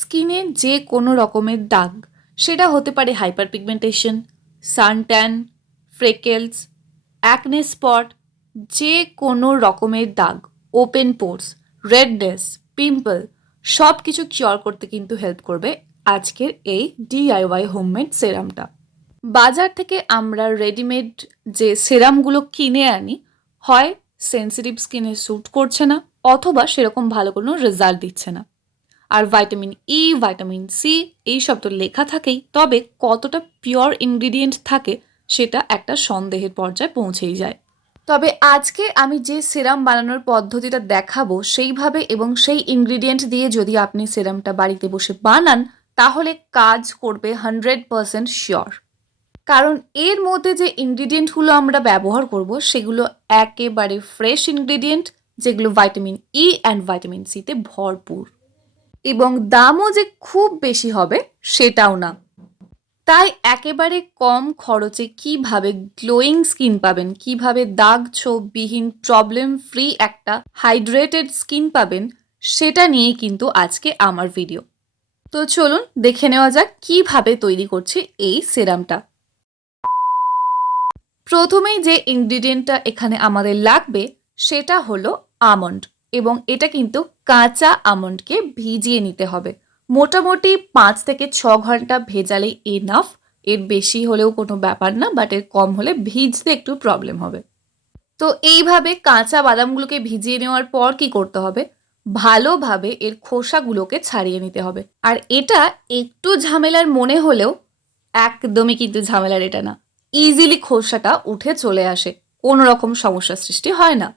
স্কিনে যে কোনো রকমের দাগ, সেটা হতে পারে hyperpigmentation, suntan, freckles, acne spot, যে কোনো রকমের দাগ, ওপেন পোর্স, রেডনেস, পিম্পল, সব কিছু কিওর করতে কিন্তু হেল্প করবে আজকের এই ডিআইওয়াই হোমমেড সেরামটা। বাজার থেকে আমরা রেডিমেড যে সেরামগুলো কিনে আনি, হয় সেন্সিটিভ স্কিনে স্যুট করছে না, অথবা সেরকম ভালো কোনো রেজাল্ট দিচ্ছে না। আর ভাইটামিন ই, ভাইটামিন সি এইসব তো লেখা থাকেই, তবে কতটা পিওর ইনগ্রিডিয়েন্ট থাকে সেটা একটা সন্দেহের পর্যায়ে পৌঁছেই যায়। তবে আজকে আমি যে সিরাম বানানোর পদ্ধতিটা দেখাবো সেইভাবে এবং সেই ইনগ্রিডিয়েন্ট দিয়ে যদি আপনি সিরামটা বাড়িতে বসে বানান, তাহলে কাজ করবে 100% শিওর। কারণ এর মধ্যে যে ইনগ্রিডিয়েন্টগুলো আমরা ব্যবহার করব সেগুলো একেবারে ফ্রেশ ইনগ্রিডিয়েন্ট, যেগুলো ভাইটামিন ই অ্যান্ড ভাইটামিন সিতে ভরপুর, এবং দামও যে খুব বেশি হবে সেটাও না। তাই একেবারে কম খরচে কিভাবে গ্লোয়িং স্কিন পাবেন, কিভাবে দাগ ছোপবিহীন প্রবলেম ফ্রি একটা হাইড্রেটেড স্কিন পাবেন, সেটা নিয়ে কিন্তু আজকে আমার ভিডিও। তো চলুন দেখে নেওয়া যাক কিভাবে তৈরি করছি এই সিরামটা। প্রথমেই যে ইনগ্রিডিয়েন্টটা এখানে আমাদের লাগবে সেটা হলো আমন্ড, এবং এটা কিন্তু কাঁচা আমন্ডকে ভিজিয়ে নিতে হবে। মোটামুটি 5 থেকে 6 ঘন্টা ভেজালেই এনাফ। এর বেশি হলেও কোনো ব্যাপার না, বাট এর কম হলে ভিজতে একটু প্রবলেম হবে। তো এইভাবে কাঁচা বাদামগুলোকে ভিজিয়ে নেওয়ার পর কি করতে হবে, ভালোভাবে এর খোসাগুলোকে ছাড়িয়ে নিতে হবে। আর এটা একটু ঝামেলার মনে হলেও একদমই কিন্তু ঝামেলার এটা না, ইজিলি খোসাটা উঠে চলে আসে, কোনো রকম সমস্যার সৃষ্টি হয় না।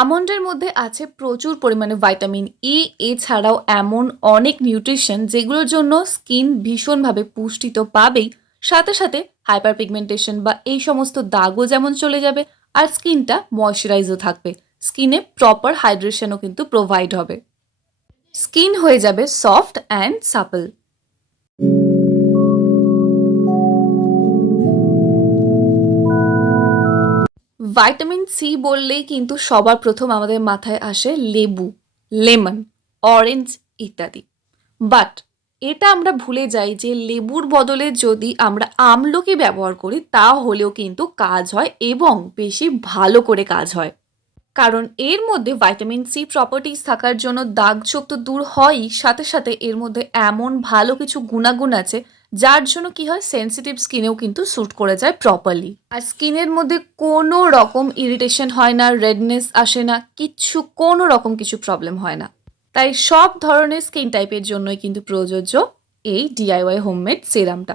আমন্ডের মধ্যে আছে প্রচুর পরিমাণে ভাইটামিন ই, এছাড়াও এমন অনেক নিউট্রিশন যেগুলোর জন্য স্কিন ভীষণভাবে পুষ্টি তো পাবেই, সাথে সাথে হাইপার পিগমেন্টেশন বা এই সমস্ত দাগও যেমন চলে যাবে, আর স্কিনটা ময়শ্চারাইজও থাকবে, স্কিনে প্রপার হাইড্রেশনও কিন্তু প্রোভাইড হবে, স্কিন হয়ে যাবে soft and supple. Vitamin C বললেই কিন্তু সবার প্রথম আমাদের মাথায় আসে লেবু, লেমন, অরেঞ্জ ইত্যাদি। বাট এটা আমরা ভুলে যাই যে লেবুর বদলে যদি আমরা আমলকি ব্যবহার করি তাহলেও কিন্তু কাজ হয়, এবং বেশি ভালো করে কাজ হয়। কারণ এর মধ্যে ভাইটামিন সি প্রপার্টিজ থাকার জন্য দাগ ছোপ তো দূর হয়ই, সাথে সাথে এর মধ্যে এমন ভালো কিছু গুণাগুণ আছে যার জন্য কি হয়, সেন্সিটিভ স্কিনেও কিন্তু স্যুট করে যায় প্রপারলি। আর স্কিনের মধ্যে কোনো রকম ইরিটেশন হয় না, রেডনেস আসে না, কিচ্ছু কোনো রকম কিছু প্রবলেম হয় না। তাই সব ধরনের স্কিন টাইপের জন্যই কিন্তু প্রযোজ্য এই ডিআইওয়াই হোমমেড সিরামটা।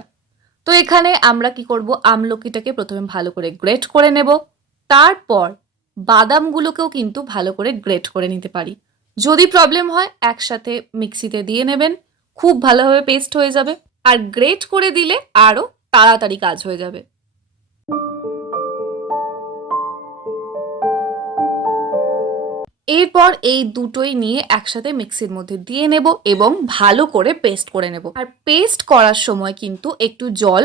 তো এখানে আমরা কি করব, আমলকিটাকে প্রথমে ভালো করে গ্রেট করে নেব, তারপর বাদামগুলোকেও কিন্তু ভালো করে গ্রেট করে নিতে পারি। যদি প্রবলেম হয় একসাথে মিক্সিতে দিয়ে নেবেন, খুব ভালোভাবে পেস্ট হয়ে যাবে, আর গ্রেট করে দিলে আরও তাড়াতাড়ি কাজ হয়ে যাবে। এরপর এই দুটোই নিয়ে একসাথে মিক্সির মধ্যে দিয়ে নেব এবং ভালো করে পেস্ট করে নেব। আর পেস্ট করার সময় কিন্তু একটু জল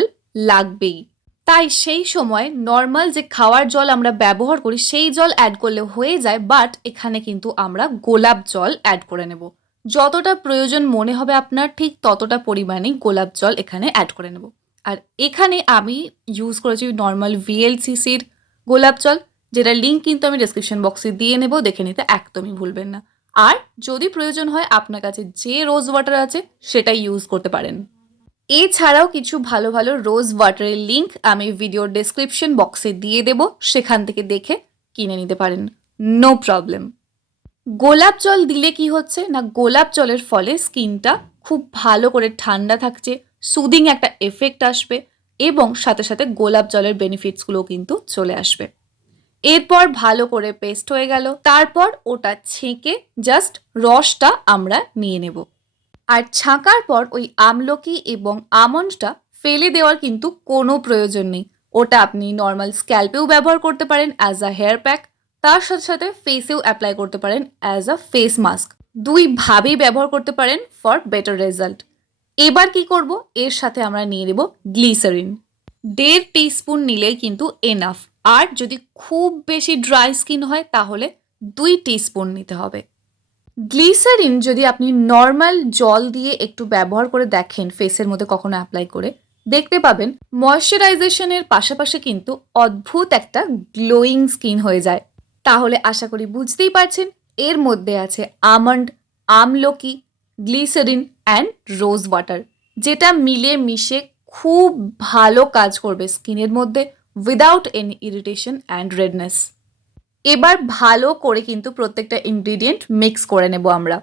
লাগবেই, তাই সেই সময় নর্মাল যে খাওয়ার জল আমরা ব্যবহার করি সেই জল অ্যাড করলে হয়ে যায়, বাট এখানে কিন্তু আমরা গোলাপ জল অ্যাড করে নেব। যতটা প্রয়োজন মনে হবে আপনার, ঠিক ততটা পরিমাণেই গোলাপ জল এখানে অ্যাড করে নেব। আর এখানে আমি ইউজ করেছি নর্মাল ভিএলসিসির গোলাপ জল, যেটার লিঙ্ক কিন্তু আমি ডেসক্রিপশন বক্সে দিয়ে নেব, দেখে নিতে একদমই ভুলবেন না। আর যদি প্রয়োজন হয় আপনার কাছে যে রোজ ওয়াটার আছে সেটাই ইউজ করতে পারেন। এছাড়াও কিছু ভালো ভালো রোজ ওয়াটারের লিঙ্ক আমি ভিডিওর ডেসক্রিপশন বক্সে দিয়ে দেব, সেখান থেকে দেখে কিনে নিতে পারেন, নো প্রবলেম। গোলাপ জল দিলে কি হচ্ছে না, গোলাপ জলের ফলে স্কিনটা খুব ভালো করে ঠান্ডা থাকছে, সুদিং একটা এফেক্ট আসবে, এবং সাথে সাথে গোলাপ জলের বেনিফিটসগুলো কিন্তু চলে আসবে। এরপর ভালো করে পেস্ট হয়ে গেল, তারপর ওটা ছেঁকে জাস্ট রসটা আমরা নিয়ে নেব। আর ছাঁকার পর ওই আমলকি এবং আমন্ডটা ফেলে দেওয়ার কিন্তু কোনো প্রয়োজন নেই, ওটা আপনি নর্মাল স্ক্যাল্পেও ব্যবহার করতে পারেন অ্যাজ আ হেয়ার প্যাক, তার সাথে সাথে ফেসেও অ্যাপ্লাই করতে পারেন অ্যাজ আ ফেস মাস্ক, দুইভাবেই ব্যবহার করতে পারেন ফর বেটার রেজাল্ট। এবার কি করব, এর সাথে আমরা নিয়ে নেব গ্লিসারিন, 1.5 টিস্পুন নিলেই কিন্তু এনাফ। আর যদি খুব বেশি ড্রাই স্কিন হয় তাহলে 2 টিস্পুন নিতে হবে। গ্লিসারিন যদি আপনি নর্মাল জল দিয়ে একটু ব্যবহার করে দেখেন ফেসের মধ্যে কখনো অ্যাপ্লাই করে, দেখতে পাবেন ময়শ্চারাইজেশনের পাশাপাশি কিন্তু অদ্ভুত একটা গ্লোয়িং স্কিন হয়ে যায়। তাহলে আশা করি বুঝতেই পারছেন এর মধ্যে আছে আমন্ড, আমলকি, গ্লিসারিন অ্যান্ড রোজ ওয়াটার, যেটা মিলে মিশে খুব ভালো কাজ করবে স্কিনের মধ্যে without any irritation and redness. এবার ভালো করে কিন্তু প্রত্যেকটা ইনগ্রিডিয়েন্ট মিক্স করে নেব আমরা।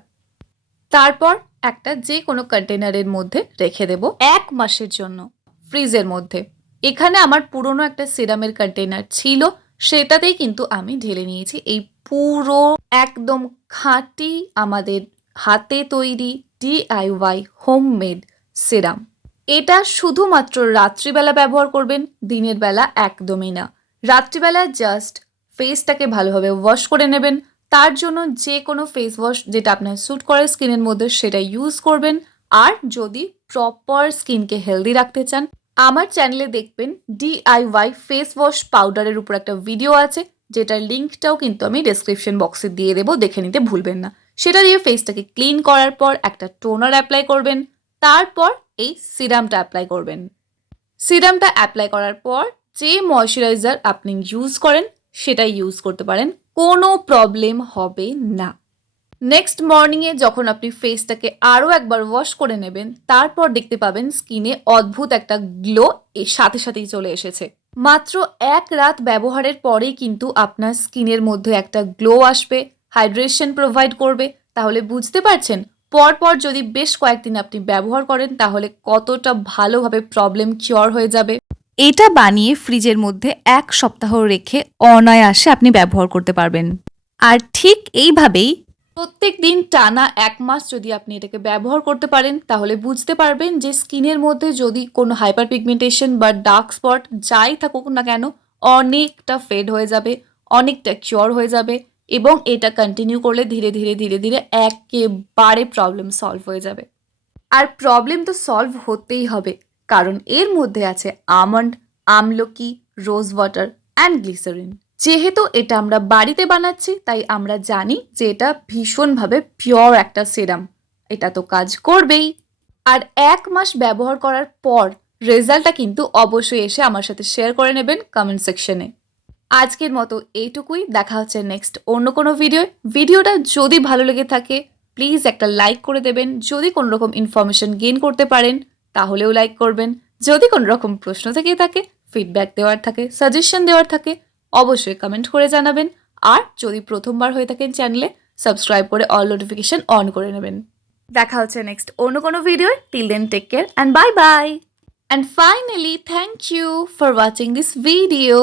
তারপর একটা যে কোনো কন্টেনারের মধ্যে রেখে দেব 1 মাসের জন্য ফ্রিজের মধ্যে। এখানে আমার পুরনো একটা সিরামের কন্টেনার ছিল, সেটাতেই কিন্তু আমি ঢেলে নিয়েছি এই পুরো একদম খাঁটি আমাদের হাতে তৈরি DIY হোমমেড সিরাম। এটা শুধুমাত্র রাত্রিবেলা ব্যবহার করবেন, দিনের বেলা একদমই না। রাত্রিবেলা জাস্ট ফেসটাকে ভালোভাবে ওয়াশ করে নেবেন। তার জন্য যে কোনো ফেস ওয়াশ যেটা আপনার স্যুট করে স্কিনের মধ্যে সেটা ইউজ করবেন। আর যদি প্রপার স্কিনকে হেলদি রাখতে চান, আমার চ্যানেলে দেখবেন DIY ফেস ওয়াশ পাউডারের উপর একটা ভিডিও আছে, যেটার লিঙ্কটাও কিন্তু আমি ডেসক্রিপশন বক্সে দিয়ে দেবো, দেখে নিতে ভুলবেন না। সেটা দিয়ে ফেসটাকে ক্লিন করার পর একটা টোনার অ্যাপ্লাই করবেন, তারপর এই সিরামটা অ্যাপ্লাই করবেন। সিরামটা অ্যাপ্লাই করার পর যে ময়শ্চারাইজার আপনি ইউজ করেন সেটা ইউজ করতে পারেন, কোনো প্রবলেম হবে না। নেক্সট মর্নিংয়ে যখন আপনি ফেসটাকে আরও একবার ওয়াশ করে নেবেন, তারপর দেখতে পাবেন স্কিনে অদ্ভুত একটা গ্লো এর সাথে সাথেই চলে এসেছে। মাত্র 1 রাত ব্যবহারের পরেই কিন্তু আপনার স্কিনের মধ্যে একটা গ্লো আসবে, হাইড্রেশন প্রোভাইড করবে। তাহলে বুঝতে পারছেন পরপর যদি বেশ কয়েকদিন আপনি ব্যবহার করেন তাহলে কতটা ভালোভাবে প্রবলেম কিওর হয়ে যাবে। এটা বানিয়ে ফ্রিজের মধ্যে 1 সপ্তাহ রেখে অনায়াসে আপনি ব্যবহার করতে পারবেন। আর ঠিক এইভাবেই প্রত্যেক দিন টানা 1 মাস যদি আপনি এটাকে ব্যবহার করতে পারেন, তাহলে বুঝতে পারবেন যে স্কিনের মধ্যে যদি কোনো হাইপার পিগমেন্টেশন বা ডার্ক স্পট যাই থাকুক না কেন অনেকটা ফেড হয়ে যাবে, অনেকটা কিওর হয়ে যাবে। এবং এটা কন্টিনিউ করলে ধীরে ধীরে ধীরে ধীরে একেবারে প্রবলেম সলভ হয়ে যাবে। আর প্রবলেম তো সলভ হতেই হবে, কারণ এর মধ্যে আছে আমন্ড, আমলকি, রোজ ওয়াটার অ্যান্ড গ্লিসারিন। যেহেতু এটা আমরা বাড়িতে বানাচ্ছি তাই আমরা জানি যে এটা ভীষণভাবে পিওর একটা সিরাম, এটা তো কাজ করবেই। আর 1 মাস ব্যবহার করার পর রেজাল্টটা কিন্তু অবশ্যই এসে আমার সাথে শেয়ার করে নেবেন কমেন্ট সেকশনে। আজকের মতো এইটুকুই, দেখা হচ্ছে নেক্সট অন্য কোনো ভিডিওটা যদি ভালো লেগে থাকে প্লিজ একটা লাইক করে দেবেন। যদি কোনো রকম ইনফরমেশন গেইন করতে পারেন তাহলেও লাইক করবেন। যদি কোনো রকম প্রশ্ন থেকে থাকে, ফিডব্যাক দেওয়ার থাকে, সাজেশন দেওয়ার থাকে, অবশ্যই কমেন্ট করে জানাবেন। আর যদি প্রথমবার হয়ে থাকেন চ্যানেলে সাবস্ক্রাইব করে অল নোটিফিকেশন অন করে নেবেন। দেখা হচ্ছে নেক্সট অন্য কোনো video. Till then take care and bye bye. And finally, thank you for watching this video.